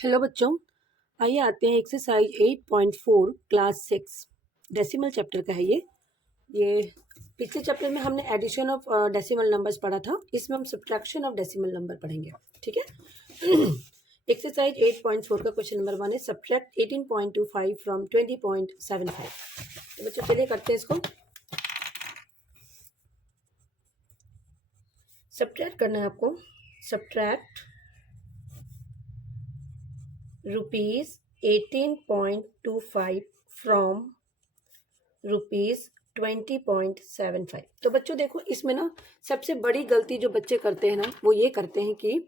Hello बच्चों, आइए आते हैं एक्सरसाइज 8.4 क्लास 6 डेसिमल चैप्टर का है ये पिछले चैप्टर में हमने एडिशन ऑफ डेसिमल नंबर्स पढ़ा था। इसमें हम सब्ट्रैक्शन ऑफ डेसिमल नंबर पढ़ेंगे। ठीक है। एक्सरसाइज 8.4 का क्वेश्चन नंबर 1 है सब्ट्रैक्ट 18.25 फ्रॉम 20.75। तो बच्चों चलिए करते हैं इसको। सब्ट्रैक्ट करना है आपको। Subtract rupees 18.25 from rupees 20.75। तो बच्चों देखो, इसमें ना सबसे बड़ी गलती जो बच्चे करते हैं ना, वो ये करते हैं कि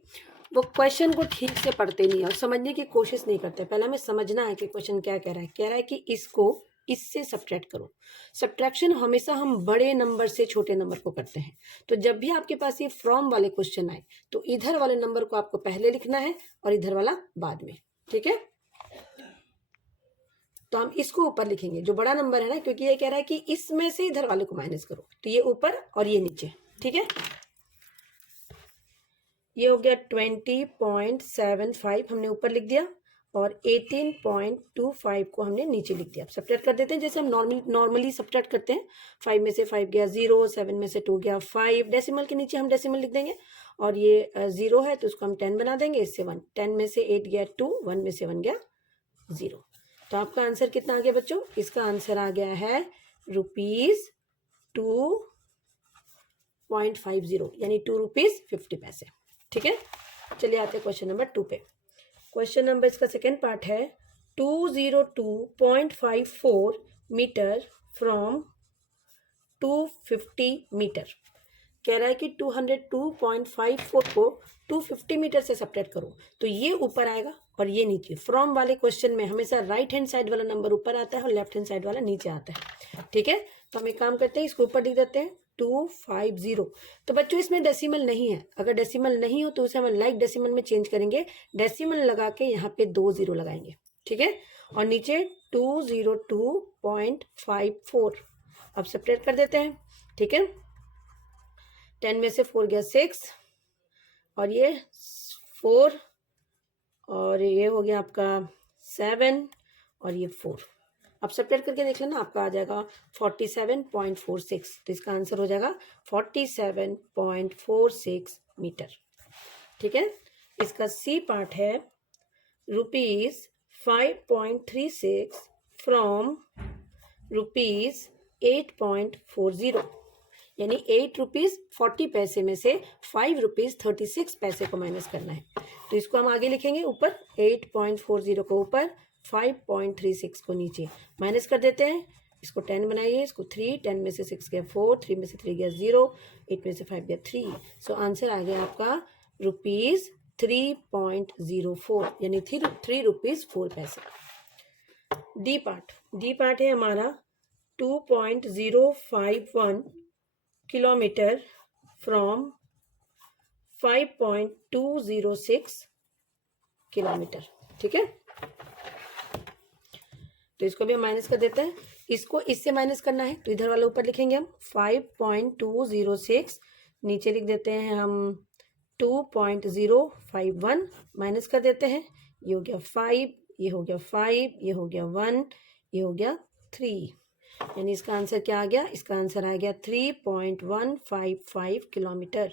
वो क्वेश्चन को ठीक से पढ़ते नहीं और समझने की कोशिश नहीं करते। पहले हमें समझना है कि क्वेश्चन क्या कह रहा है कि इसको इससे सब्ट्रैक्ट करो। सब्ट्रैक्शन हमेशा हम बड़े नंबर से छोटे नंबर को करते हैं। तो जब भी आपके पास ये फ्रॉम वाले क्वेश्चन आए तो इधर वाले नंबर को आपको पहले लिखना है और इधर वाला बाद में। ठीक है, तो हम इसको ऊपर लिखेंगे जो बड़ा नंबर है ना, क्योंकि ये कह रहा है कि इसमें से इधर वाले को माइनस करो, तो ये ऊपर और ये नीचे। ठीक है, ये हो गया 20.75 हमने ऊपर लिख दिया और 18.25 को हमने नीचे लिख दिया। सब्ट्रैक्ट कर देते हैं जैसे हम नॉर्मली सब्ट्रैक्ट करते हैं। 5 में से 5 गया 0, 7 में से 2 गया 5, डेसिमल के नीचे हम डेसिमल लिख देंगे और ये 0 है तो उसको हम 10 बना देंगे, इससे 1। 10 में से 8 गया 2, 1 में से 1 गया 0। तो आपका आंसर कितना आ गया बच्चों? इसका आंसर आ गया है ₹2.50 यानी 2 रुपीज 50 पैसे। ठीक है, चलिए आते हैं क्वेश्चन नंबर 2 पे। क्वेश्चन नंबर इसका सेकेंड पार्ट है 202.54 मीटर फ्रॉम 250 मीटर। कह रहा है कि 202.54 को 250 मीटर से सब्ट्रैक्ट करो, तो ये ऊपर आएगा और ये नीचे। फ्रॉम वाले क्वेश्चन में हमेशा राइट हैंड साइड वाला नंबर ऊपर आता है और लेफ्ट हैंड साइड वाला नीचे आता है। ठीक है, तो हम एक काम करते हैं, इसको ऊपर लिख देते हैं 250। तो बच्चों इसमें डेसिमल नहीं है। अगर डेसिमल नहीं हो तो उसे हम लाइक डेसिमल में चेंज करेंगे। डेसिमल लगा के यहाँ पे 2 0 लगाएंगे। ठीक है, और नीचे 202.54 अब सब्ट्रैक्ट कर देते हैं। ठीक है, 10 में से 4 गया 6 और ये 4 और ये हो गया आपका 7 और ये 4। अब सब्ट्रैक्ट करके देख लेना, आपका आ जाएगा 47.46। तो इसका आंसर हो जाएगा 47.46 मीटर। ठीक है, इसका सी पार्ट है रुपीज 5.36 फ्रॉम रुपीज 8.40 यानी 8 रुपीज 40 पैसे में से 5 रुपीज 36 पैसे को माइनस करना है। तो इसको हम आगे लिखेंगे ऊपर, 8.40 को ऊपर, 5.36 को नीचे। माइनस कर देते हैं, इसको 10 बनाइए, इसको 3, 10 में से 6 गया 4, 3 में से 3 गया 0, 8 में से 5 गया 3। सो आंसर आ गया आपका रुपीज 3.04 यानी 3 रुपीज 4 पैसे। डी पार्ट है हमारा 2.051 किलोमीटर फ्रॉम 5.206 किलोमीटर। ठीक है, तो इसको भी हम माइनस कर देते हैं। इसको इससे माइनस करना है तो इधर वाला ऊपर लिखेंगे हम 5.206, नीचे लिख देते हैं हम 2.051, माइनस कर देते हैं। ये हो गया 5, ये हो गया 5, ये हो गया 1, ये हो गया 3, यानी इसका आंसर क्या आ गया? इसका आंसर आ गया 3.155 किलोमीटर।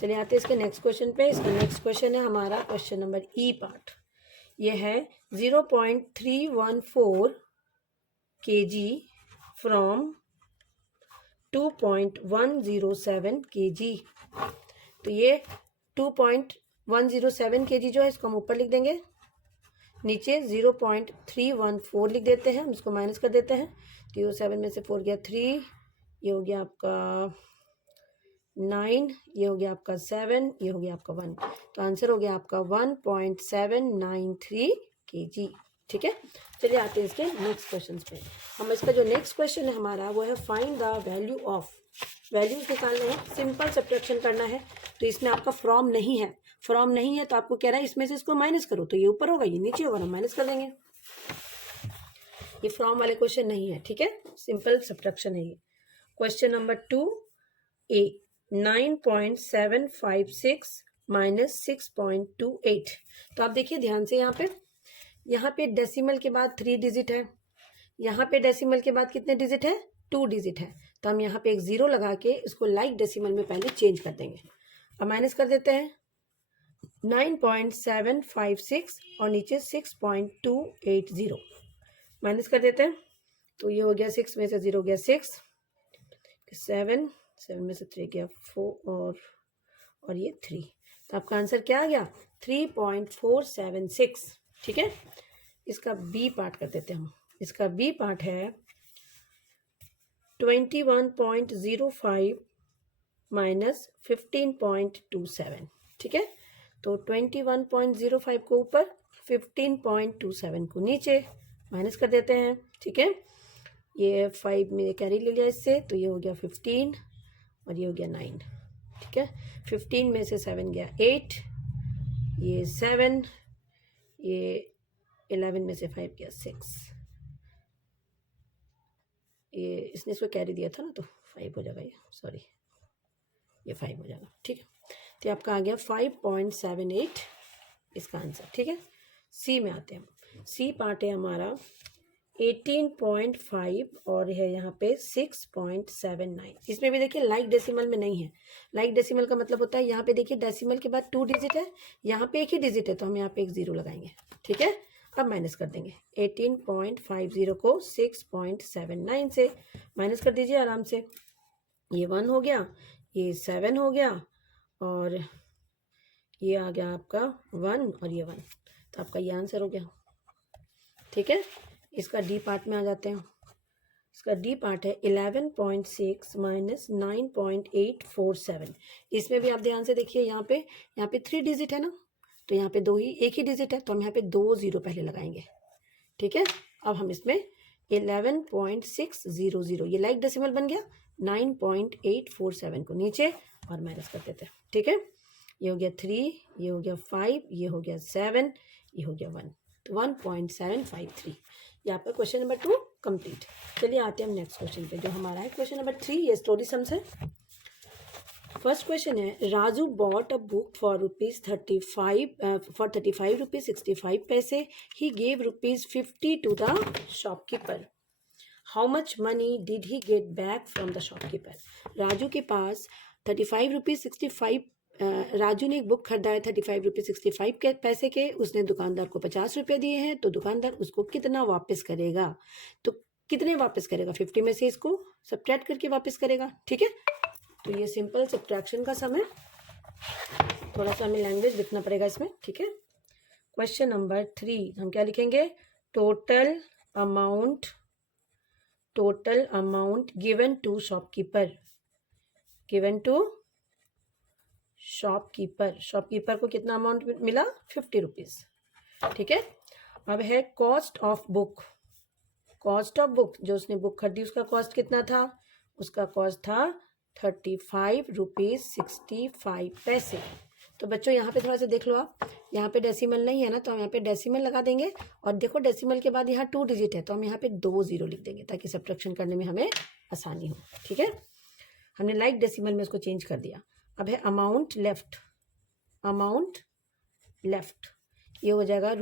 चलिए आते हैं इसके नेक्स्ट क्वेश्चन पे। इसका नेक्स्ट क्वेश्चन है हमारा क्वेश्चन नंबर ई पार्ट। ये है 0.314 kg फ्रॉम 2.107 kg। तो ये 2.107 kg जो है इसको हम ऊपर लिख देंगे, नीचे 0.314 लिख देते हैं, हम इसको माइनस कर देते हैं। तो ये 7 में से 4 गया 3, ये हो गया आपका 9, ये हो गया आपका 7, ये हो गया आपका 1। तो आंसर हो गया आपका 1.793 kg। ठीक है, चलिए आते हैं इसके नेक्स्ट क्वेश्चन पे। हम इसका जो नेक्स्ट क्वेश्चन है हमारा वो है find the value of. Values निकालना है, सिंपल सब्ट्रैक्शन करना है। तो इसमें आपका फ्रॉम नहीं है। फ्रॉम नहीं है तो आपको कह रहा है इसमें से इसको माइनस करो, तो ये ऊपर होगा ये नीचे होगा, हम माइनस कर देंगे। ये फ्रॉम वाले क्वेश्चन नहीं है। ठीक है, सिंपल सब्ट्रैक्शन है ये। क्वेश्चन नंबर 2 ए 9.756 माइनस 6.28। तो आप देखिए ध्यान से, यहाँ पे डेसिमल के बाद 3 डिजिट है, यहाँ पे डेसिमल के बाद कितने डिजिट है, 2 डिजिट है। तो हम यहाँ पे एक 0 लगा के इसको लाइक डेसिमल में पहले चेंज कर देंगे। अब माइनस कर देते हैं 9.756 और नीचे 6.280 माइनस कर देते हैं। तो ये हो गया 6 में से 0 गया 6, 7 में से 3 गया 4 और ये 3। तो आपका आंसर क्या आ गया, 3.476। ठीक है, इसका बी पार्ट कर देते हैं हम। इसका बी पार्ट है 21.05 माइनस 15.27। ठीक है, तो 21.05 को ऊपर, 15.27 को नीचे, माइनस कर देते हैं। ठीक है, ये 5 में कैरी ले लिया इससे, तो ये हो गया 15 और ये हो गया 9। ठीक है, 15 में से 7 गया 8, ये 7, ये 11 में से 5 गया 6, ये इसने इसको कैरी दिया था ना, तो 5 हो जाएगा ये, सॉरी ये 5 हो जाएगा। ठीक है, तो आपका आ गया 5.78 इसका आंसर। ठीक है, सी में आते हैं। सी पार्ट है हमारा 18.5 और है यहाँ पे 6.79। इसमें भी देखिए लाइक डेसिमल में नहीं है। लाइक डेसिमल का मतलब होता है, यहाँ पे देखिए डेसिमल के बाद 2 डिजिट है, यहाँ पे एक ही डिजिट है, तो हम यहाँ पे एक 0 लगाएंगे। ठीक है, अब माइनस कर देंगे 18.50 को 6.79 से माइनस कर दीजिए आराम से। ये 1 हो गया, ये 7 हो गया और ये आ गया आपका 1 और ये 1। तो आपका ये आंसर हो गया। ठीक है, इसका डी पार्ट में आ जाते हैं। इसका डी पार्ट है 11.6 माइनस 9.847। इसमें भी आप ध्यान से देखिए, यहाँ पे 3 डिजिट है ना, तो यहाँ पे एक ही डिजिट है, तो हम यहाँ पे 2 0 पहले लगाएंगे। ठीक है, अब हम इसमें 11.600, ये लाइक डेसिमल बन गया, 9.847 को नीचे और माइनस कर देते हैं। ठीक है, ये हो गया 3, ये हो गया 5, ये हो गया 7, ये हो गया 1, तो 1.753। ये आपका क्वेश्चन नंबर 2 कंप्लीट। चलिए आते हैं हम नेक्स्ट क्वेश्चन पे, जो हमारा है क्वेश्चन नंबर 3। ये स्टोरी सम्स है। फर्स्ट क्वेश्चन है, Raju bought a book for ₹35.65। He gave ₹50 to the shopkeeper. How much money did he get back from the shopkeeper. Raju के पास ₹35.65, राजू ने एक बुक खरीदा है ₹35.65 के पैसे के। उसने दुकानदार को ₹50 दिए हैं, तो दुकानदार उसको कितना वापस करेगा। तो कितने वापस करेगा, 50 में से इसको सब्ट्रैक्ट करके वापस करेगा। ठीक है, तो ये सिंपल सब्ट्रैक्शन का सम है, थोड़ा सा हमें लैंग्वेज लिखना पड़ेगा इसमें। ठीक है, क्वेश्चन नंबर 3 हम क्या लिखेंगे, total amount given to shopkeeper. Given to shopkeeper को कितना अमाउंट मिला, ₹50। ठीक है, अब है कॉस्ट ऑफ बुक। जो उसने बुक खरीदी उसका कॉस्ट कितना था, उसका कॉस्ट था ₹35.65। तो बच्चों यहाँ पे थोड़ा सा देख लो आप, यहाँ पे डेसिमल नहीं है ना, तो हम यहाँ पे डेसिमल लगा देंगे। और देखो डेसिमल के बाद यहाँ 2 डिजिट है, तो हम यहाँ पे 2 0 लिख देंगे ताकि सब्ट्रैक्शन करने में हमें आसानी हो। ठीक है, हमने लाइक डेसिमल में उसको चेंज कर दिया। अब है अमाउंट लेफ्ट, ये हो जाएगा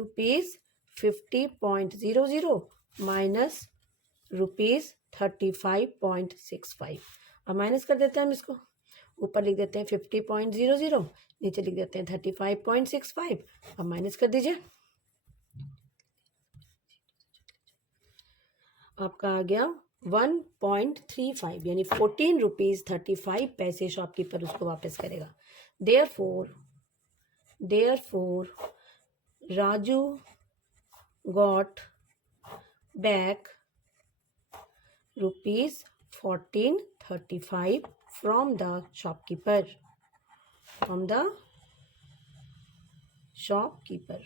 ₹50.00 माइनस ₹35.65। अब माइनस कर देते हैं हम इसको, ऊपर लिख देते हैं 50.00, नीचे लिख देते हैं 35.65। अब माइनस कर दीजिए, आपका आ गया 1.35, यानी ₹14.35 शॉपकीपर उसको वापस करेगा। Therefore Raju got back ₹14.35 from the shopkeeper.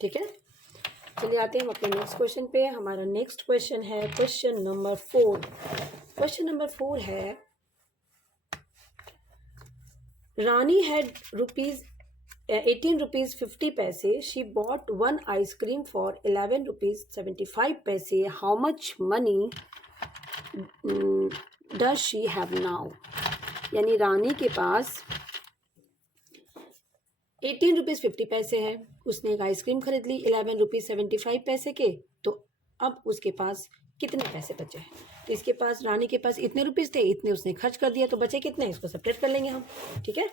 ठीक है, चलिए आते हैं हम अपने नेक्स्ट क्वेश्चन पे। हमारा नेक्स्ट क्वेश्चन है क्वेश्चन नंबर 4। क्वेश्चन नंबर 4 है, रानी had ₹18.50. She bought one ice cream for ₹11.75. How much money does she have now? यानी रानी के पास ₹18.50 है। उसने एक आइसक्रीम खरीद ली ₹11.75 के। तो अब उसके पास कितने पैसे बचे हैं? तो इसके पास, रानी के पास इतने रुपीस थे, इतने उसने खर्च कर दिया, तो बचे कितने, इसको सब्ट्रैक्ट कर लेंगे हम। ठीक है,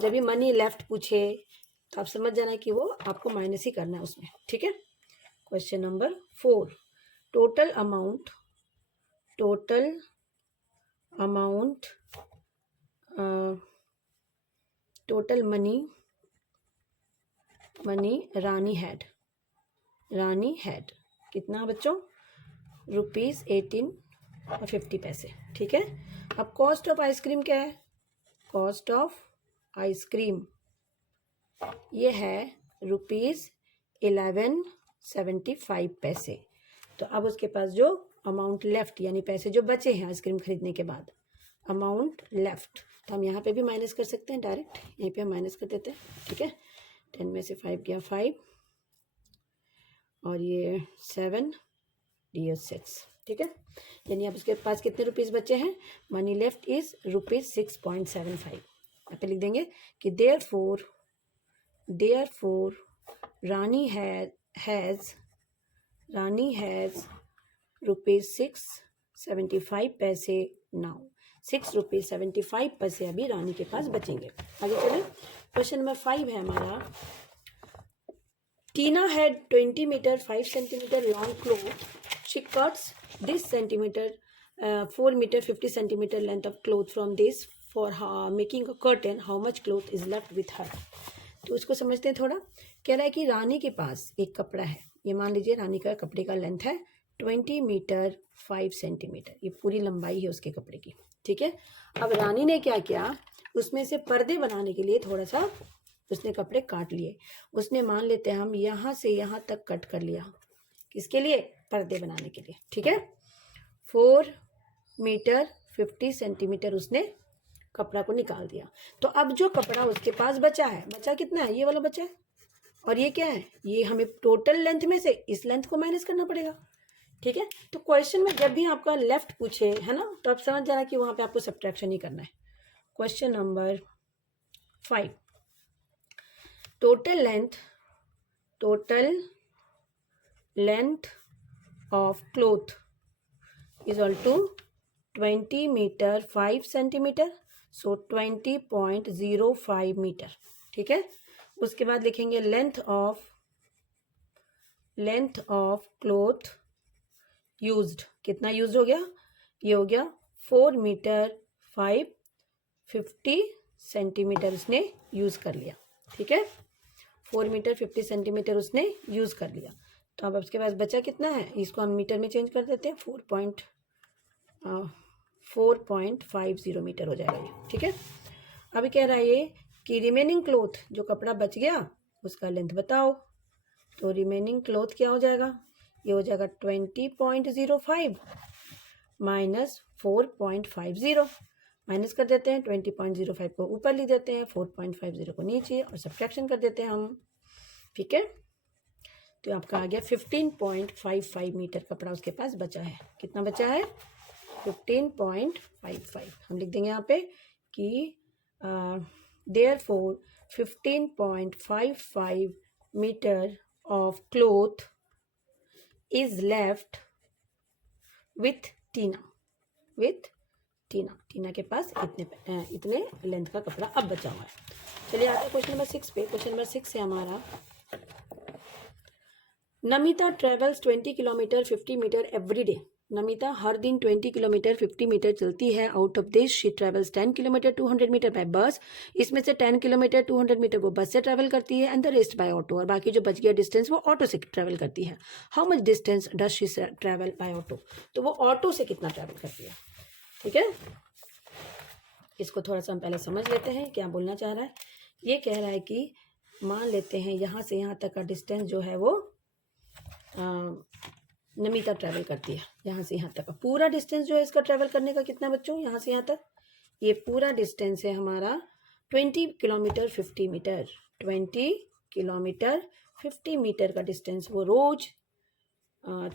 जब भी मनी लेफ्ट पूछे तो आप समझ जाना कि वो आपको माइनस ही करना है उसमें। ठीक है, question number 4, total amount total money Rani had कितना बच्चों? ₹18.50। ठीक है, अब कॉस्ट ऑफ आइसक्रीम क्या है? कॉस्ट ऑफ आइसक्रीम ये है ₹11.75। तो अब उसके पास जो अमाउंट लेफ्ट, यानी पैसे जो बचे हैं आइसक्रीम खरीदने के बाद, अमाउंट लेफ्ट, तो हम यहाँ पे भी माइनस कर सकते हैं डायरेक्ट, यहीं पे हम माइनस कर देते हैं। ठीक है, 10 में से 5 गया 5, और ये 7, ये 6। ठीक है, यानी अब उसके पास कितने रुपीस बचे हैं? Money left is ₹6.75। यहाँ पे लिख देंगे कि देयरफॉर रानी हैज ₹6.75 नाउ। ₹6.75 अभी रानी के पास बचेंगे। आगे चले, क्वेश्चन नंबर 5 है हमारा। Tina had 20 metre 5 centimetre long cloth. She cuts this centimeter 4 meter 50 centimeter length of cloth from this for making a curtain. How much cloth is left with her? तो उसको समझते हैं थोड़ा। कह रहा है कि रानी के पास एक कपड़ा है, ये मान लीजिए रानी का कपड़े का लेंथ है 20 मीटर 5 सेंटीमीटर, ये पूरी लंबाई है उसके कपड़े की। ठीक है, अब रानी ने क्या किया, उसमें से पर्दे बनाने के लिए थोड़ा सा उसने कपड़े काट लिए। उसने, मान लेते हैं हम, यहाँ से यहाँ तक कट कर लिया, किसके लिए? पर्दे बनाने के लिए। ठीक है, 4 मीटर 50 सेंटीमीटर उसने कपड़ा को निकाल दिया। तो अब जो कपड़ा उसके पास बचा है, बचा कितना है? ये वाला बचा है, और ये क्या है? ये हमें टोटल लेंथ में से इस लेंथ को माइनस करना पड़ेगा। ठीक है, तो क्वेश्चन में जब भी आपका लेफ्ट पूछे, है ना, तो आप समझ जाना कि वहां पे आपको सब्ट्रैक्शन ही करना है। Question number 5, total length of cloth is equal to 20 meter 5 centimeter, so 20.05 metre. ठीक है, उसके बाद लिखेंगे लेंथ ऑफ क्लोथ यूज्ड। कितना यूज हो गया? ये हो गया 4 मीटर 5 50 सेंटीमीटर उसने यूज कर लिया। ठीक है, 4 मीटर 50 सेंटीमीटर उसने यूज कर लिया। तो अब उसके पास बचा कितना है? इसको हम मीटर में चेंज कर देते हैं, 4.50 मीटर हो जाएगा ये। ठीक है, अभी कह रहा है ये कि रिमेनिंग क्लोथ, जो कपड़ा बच गया उसका लेंथ बताओ। तो रिमेनिंग क्लोथ क्या हो जाएगा? ये हो जाएगा 20.05 माइनस 4.50, माइनस कर देते हैं। 20.05 को ऊपर लिख देते हैं, 4.50 को नीचे, और सब्ट्रैक्शन कर देते हैं हम। ठीक है, तो आपका आ गया 15.55 मीटर कपड़ा उसके पास बचा है। कितना बचा है? 15.55। हम लिख देंगे यहाँ पे कि therefore 15.55 metre of cloth is left with Tina. Tina के पास इतने लेंथ का कपड़ा अब बचा हुआ है। चलिए आते हैं क्वेश्चन नंबर 6 पे। क्वेश्चन नंबर 6 है हमारा, Namita travels 20 kilometre 50 metre every day. Namita हर दिन 20 किलोमीटर 50 मीटर चलती है। Out of this she travels 10 kilometre 200 metre by bus. इसमें से 10 किलोमीटर 200 मीटर वो बस से ट्रैवल करती है, and the rest by auto, और बाकी जो बच गया डिस्टेंस वो ऑटो से ट्रैवल करती है। How much distance does she travel by auto? तो वो ऑटो से कितना ट्रैवल करती है। ठीक है, इसको थोड़ा सा हम पहले समझ लेते हैं क्या बोलना चाह रहा है। ये कह रहा है कि मान लेते हैं यहाँ से यहाँ तक का डिस्टेंस जो है वो नमिता ट्रैवल करती है। यहाँ से यहाँ तक का पूरा डिस्टेंस जो है इसका ट्रैवल करने का कितना बच्चों? यहाँ से यहाँ तक ये पूरा डिस्टेंस है हमारा 20 किलोमीटर 50 मीटर। 20 किलोमीटर 50 मीटर का डिस्टेंस वो रोज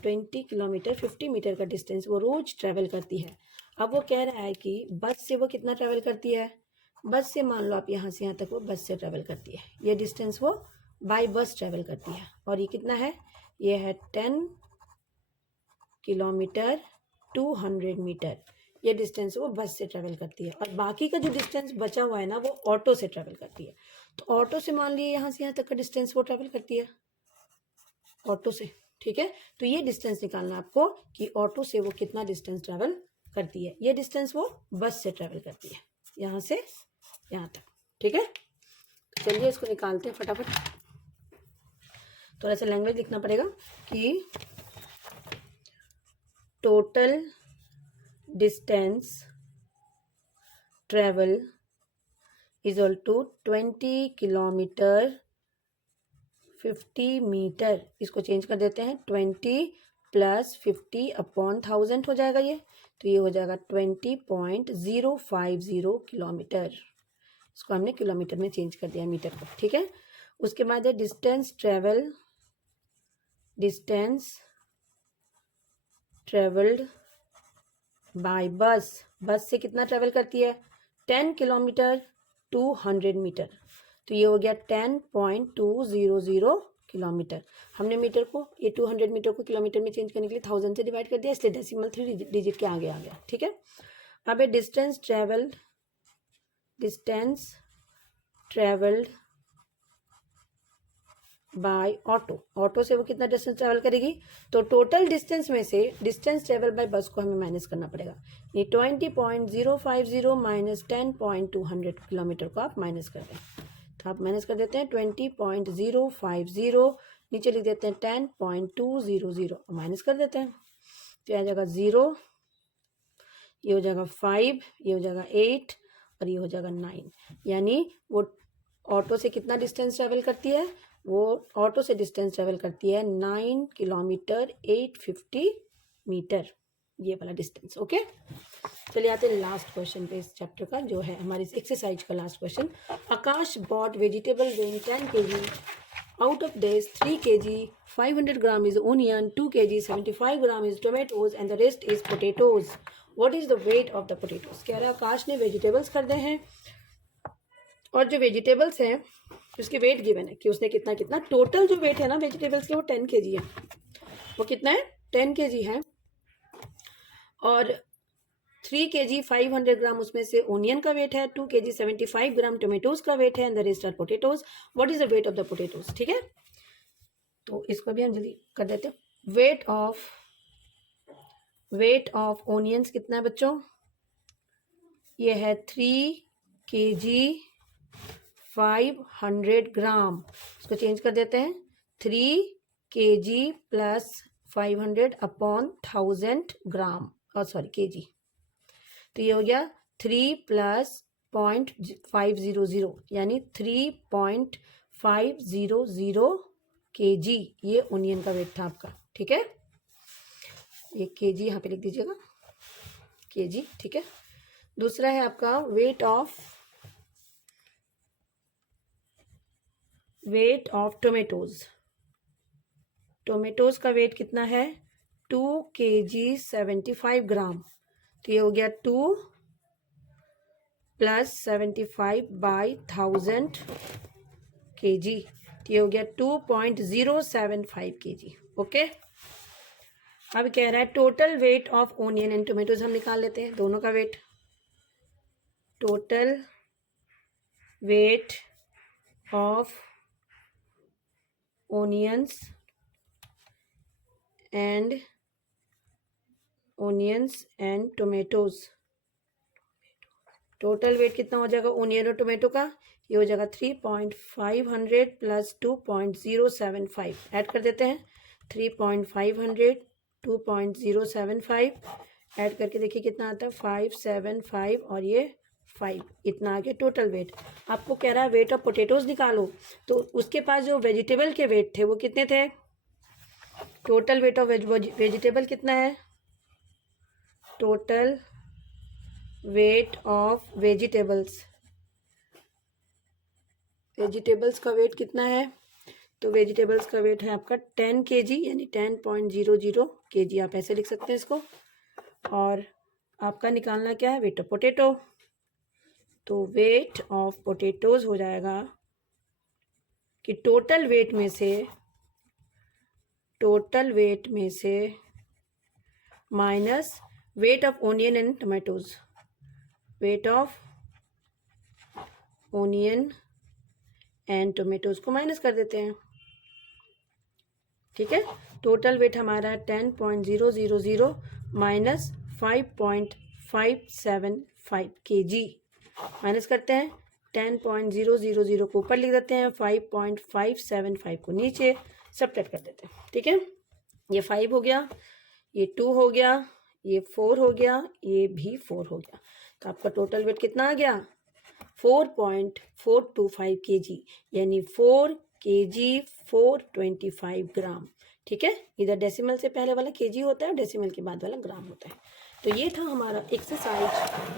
20 किलोमीटर 50 मीटर का डिस्टेंस वो रोज ट्रैवल करती है। अब वो कह रहा है कि बस से वो कितना ट्रैवल करती है? बस से मान लो आप यहाँ से यहाँ तक वो बस से ट्रैवल करती है, ये डिस्टेंस वो बाय बस ट्रैवल करती है। और ये कितना है, ये है 10 किलोमीटर 200 मीटर, ये डिस्टेंस वो बस से ट्रैवल करती है। और बाकी का जो डिस्टेंस बचा हुआ है ना, वो ऑटो से ट्रैवल करती है। तो ऑटो से मान लिए यहाँ से यहाँ तक का डिस्टेंस वो ट्रैवल करती है, ऑटो से, ठीक है। तो ये डिस्टेंस निकालना आपको कि ऑटो से वो कितना डिस्टेंस ट्रैवल करती है। ये डिस्टेंस वो बस से ट्रैवल करती है, यहाँ से यहाँ तक, ठीक है। चलिए इसको निकालते हैं फटाफट। थोड़ा सा लैंग्वेज लिखना पड़ेगा कि total distance travel is equal to 20 kilometre 50 metre. इसको चेंज कर देते हैं, 20 प्लस 50 अपॉन 1000 हो जाएगा ये, तो ये हो जाएगा 20.050 किलोमीटर। इसको हमने किलोमीटर में चेंज कर दिया मीटर को, ठीक है। उसके बाद है डिस्टेंस ट्रेवल्ड बाय बस। बस से कितना ट्रेवल करती है, 10 किलोमीटर 200 मीटर, तो ये हो गया 10.200 किलोमीटर। हमने मीटर को, ये 200 मीटर को किलोमीटर में चेंज करने के लिए 1000 से डिवाइड कर दिया, इसलिए डेसिमल 3 डिजिट के आगे आ गया, ठीक है। अब है distance travelled by auto. Auto से वो कितना डिस्टेंस ट्रेवल करेगी, तो टोटल डिस्टेंस में से डिस्टेंस ट्रेवल बाय बस को हमें माइनस करना पड़ेगा। ये 20.050 माइनस 10.200 किलोमीटर को आप माइनस कर दें, तो आप माइनस कर देते हैं 20.050, नीचे लिख देते हैं 10.200, माइनस कर देते हैं, तो आ जाएगा 0, ये हो जाएगा 5, ये हो जाएगा 8 और ये हो जाएगा 9। यानी वो ऑटो से कितना डिस्टेंस ट्रेवल करती है, वो ऑटो से डिस्टेंस ट्रेवल करती है 9 किलोमीटर 850 मीटर, ये वाला डिस्टेंस, ओके। चलिए आते हैं लास्ट क्वेश्चन पे इस चैप्टर का, जो है हमारी एक्सरसाइज का last question. Akash bot vegetable weighing 10 kg, out of this 3 kg 500 gram is onion, 2 kg 75 gram is tomatoes and the rest is potatoes. What is the weight of the potatoes? कह रहा है आकाश ने vegetables खरीदे हैं, और जो vegetables हैं उसके वेट गिवन है कि उसने कितना कितना, टोटल जो वेट है ना वेजिटेबल्स के वो 10 kg है। वो कितना है, 10 kg है, और 3 kg 500 ग्राम उसमें से ओनियन का वेट है, 2 kg 75 ग्राम टोमेटोज का वेट है, and the rest are potatoes. What is the weight of the potatoes, ठीक है। तो इसको भी हम जल्दी कर देते हैं। वेट ऑफ ओनियंस कितना है बच्चों, ये है 3 kg 500 ग्राम। इसको चेंज कर देते हैं, 3 kg प्लस 500 अपॉन 1000 ग्राम, और सॉरी kg, तो ये हो गया 3 प्लस 0.500, यानी 3.500 kg, ये ओनियन का वेट था आपका, ठीक है। ये kg यहाँ पे लिख दीजिएगा, kg, ठीक है। दूसरा है आपका वेट ऑफ टोमेटोज। टोमेटोज का वेट कितना है, 2 kg 75 ग्राम, तो ये हो गया 2 प्लस 75 बाई 1000 kg, तो ये हो गया 2.075 kg, ओके। अब कह रहा है total weight of onion and tomatoes, हम निकाल लेते हैं दोनों का weight. Total weight of onions and tomatoes, total weight कितना हो जाएगा ओनियन और टोमेटो का, ये हो जाएगा 3.500 प्लस 2.075, ऐड कर देते हैं 3.500 2.075, ऐड करके देखिए कितना आता है 575 और ये 5, इतना आ गया टोटल वेट। आपको कह रहा है वेट ऑफ पोटेटोज निकालो, तो उसके पास जो वेजिटेबल के वेट थे वो कितने थे, टोटल वेट ऑफ वेजिटेबल कितना है, टोटल वेट ऑफ वेजिटेबल्स का वेट कितना है, तो वेजिटेबल्स का वेट है आपका 10 kg, यानी 10.00 kg, आप ऐसे लिख सकते हैं इसको। और आपका निकालना क्या है, वेट ऑफ पोटैटो, तो वेट ऑफ पोटैटोज हो जाएगा कि टोटल वेट में से minus weight of onion and tomatoes, wait of onion and tomatoes को माइनस कर देते हैं। ठीक है, टोटल वेट हमारा 10.000 माइनस 5.575 kg, माइनस करते हैं 10.000 को ऊपर लिख देते हैं, 5.575 को नीचे सब्ट्रैक्ट कर देते हैं। ठीक है, ये 5 हो गया, ये 2 हो गया, ये 4 हो गया, ये भी 4 हो गया। तो आपका टोटल वेट कितना आ गया? 4.425 kg, यानी 4 kg 425 ग्राम। ठीक है, इधर डेसिमल से पहले वाला kg होता है, डेसिमल के बाद वाला ग्राम होता है। तो ये था हमारा एक्सरसाइज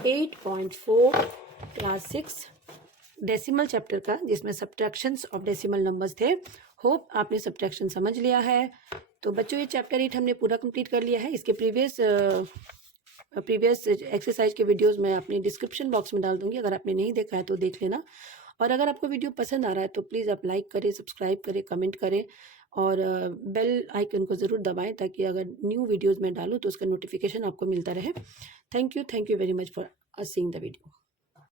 8.4 क्लास 6 डेसिमल चैप्टर का, जिसमें सब्ट्रैक्शंस ऑफ डेसिमल नंबर्स थे। होप आपने सब्ट्रैक्शन समझ लिया है। तो बच्चों, ये चैप्टर 8 हमने पूरा कंप्लीट कर लिया है। इसके प्रीवियस एक्सरसाइज के वीडियोस मैं अपनी डिस्क्रिप्शन बॉक्स में डाल दूंगी, अगर आपने नहीं देखा है तो देख लेना। और अगर आपको वीडियो पसंद आ रहा है तो प्लीज़ आप लाइक करें, सब्सक्राइब करें, कमेंट करें और बेल आइकन को ज़रूर दबाएं, ताकि अगर न्यू वीडियोज़ मैं डालूँ तो उसका नोटिफिकेशन आपको मिलता रहे। Thank you very much for seeing the video.